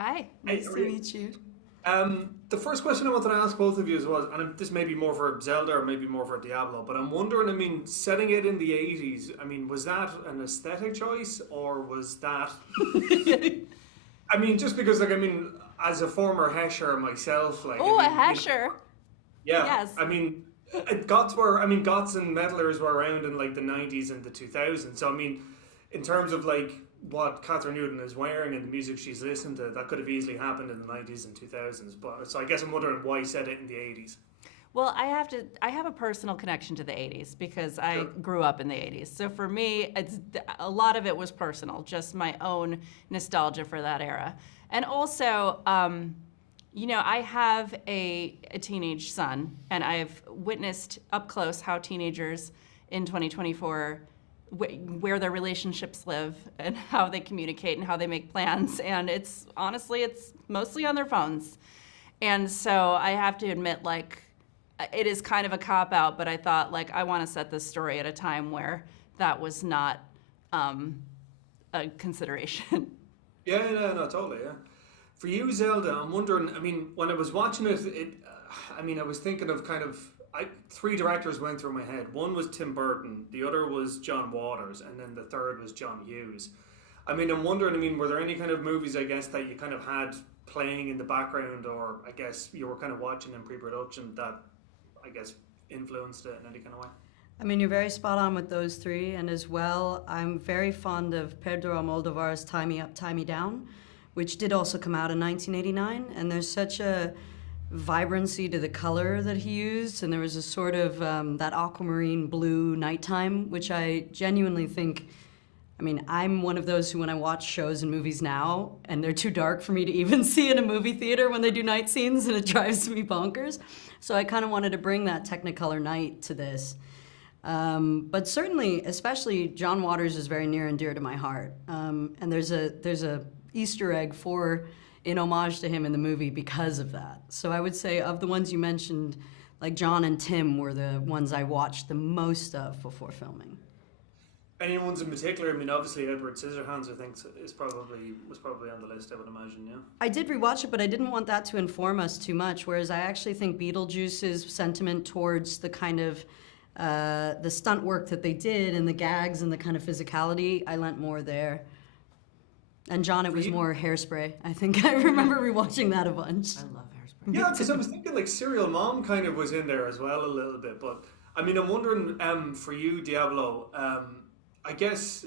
Hi, nice to meet you. The first question I wanted to ask both of you was, and this may be more for Zelda or maybe more for Diablo, but I'm wondering, I mean, setting it in the 80s, I mean, was that an aesthetic choice or was that... I mean, just because, like, I mean, as a former Hesher myself, like... Oh, I mean, a Hesher! Yeah, yes. I mean, Goths and metalers were around in, like, the 90s and the 2000s, so, I mean, in terms of, like, what Catherine Newton is wearing and the music she's listened to, that could have easily happened in the 90s and 2000s. But so I guess I'm wondering why you said it in the 80s. Well, I have a personal connection to the 80s because I grew up in the 80s. So for me, a lot of it was personal, just my own nostalgia for that era. And also, you know, I have a teenage son, and I've witnessed up close how teenagers in 2024 where their relationships live and how they communicate and how they make plans. And it's mostly on their phones. And so I have to admit, like, it is kind of a cop-out, but I thought, like, I want to set this story at a time where that was not a consideration. Yeah, no, totally, yeah. For you, Zelda, I'm wondering, I mean, when I was watching it, I mean, I was thinking of kind of, three directors went through my head. One was Tim Burton, the other was John Waters, and then the third was John Hughes. I mean, I'm wondering, I mean, were there any kind of movies, I guess, that you kind of had playing in the background, or I guess you were kind of watching in pre-production that, I guess, influenced it in any kind of way? I mean, you're very spot on with those three, and as well, I'm very fond of Pedro Almodovar's Tie Me Up, Tie Me Down, which did also come out in 1989, and there's such a vibrancy to the color that he used, and there was a sort of that aquamarine blue nighttime, which I genuinely think, I mean, I'm one of those who, when I watch shows and movies now, and they're too dark for me to even see in a movie theater when they do night scenes, and it drives me bonkers. So I kind of wanted to bring that Technicolor night to this. But certainly, especially John Waters is very near and dear to my heart. And there's a Easter egg in homage to him in the movie because of that. So I would say of the ones you mentioned, like John and Tim were the ones I watched the most of before filming. Any ones in particular? I mean, obviously Edward Scissorhands, I think, was probably on the list, I would imagine, yeah. I did rewatch it, but I didn't want that to inform us too much, whereas I actually think Beetlejuice's sentiment towards the kind of the stunt work that they did and the gags and the kind of physicality, I lent more there. And John, it was more Hairspray. I think I remember rewatching that a bunch. I love Hairspray. Yeah, because I was thinking like Serial Mom kind of was in there as well a little bit. But I mean, I'm wondering for you, Diablo, I guess,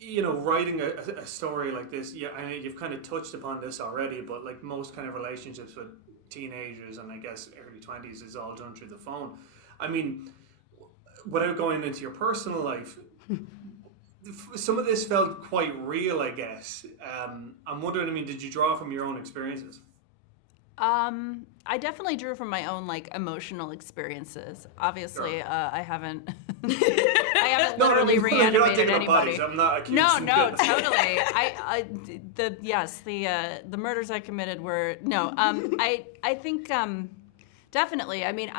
you know, writing a story like this, yeah, I mean, you've kind of touched upon this already, but like most kind of relationships with teenagers and I guess early 20s is all done through the phone. I mean, without going into your personal life, some of this felt quite real, I guess. I'm wondering, I mean, did you draw from your own experiences? I definitely drew from my own, like, emotional experiences. Obviously, I haven't literally reanimated anybody. I'm not accusing No, totally. The murders I committed were I think definitely. I mean,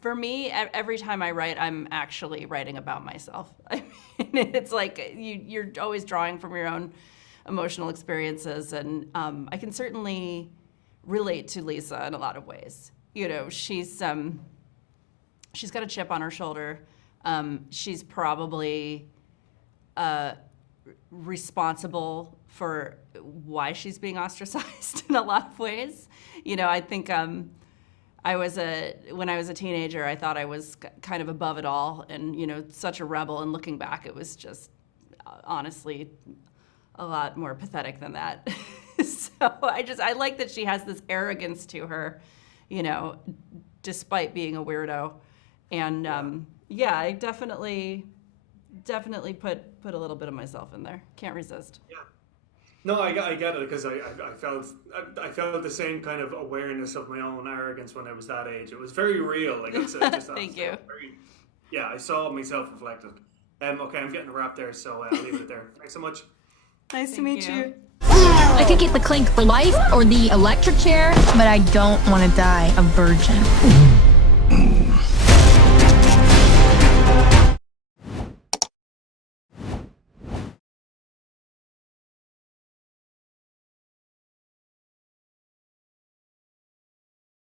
for me, every time I write, I'm actually writing about myself. I mean, it's like you're always drawing from your own emotional experiences, and I can certainly relate to Lisa in a lot of ways. You know, she's got a chip on her shoulder. She's probably responsible for why she's being ostracized in a lot of ways. You know, I think when I was a teenager, I thought I was kind of above it all and, you know, such a rebel. And looking back, it was just honestly a lot more pathetic than that. So I like that she has this arrogance to her, you know, despite being a weirdo. And I definitely put a little bit of myself in there. Can't resist. Yeah. No, I get it because I felt the same kind of awareness of my own arrogance when I was that age. It was very real. Like it's just Thank you. I saw myself reflected. Okay, I'm getting a wrap there, so I'll leave it there. Thanks so much. Nice to meet you. I could get the clink for life or the electric chair, but I don't want to die a virgin.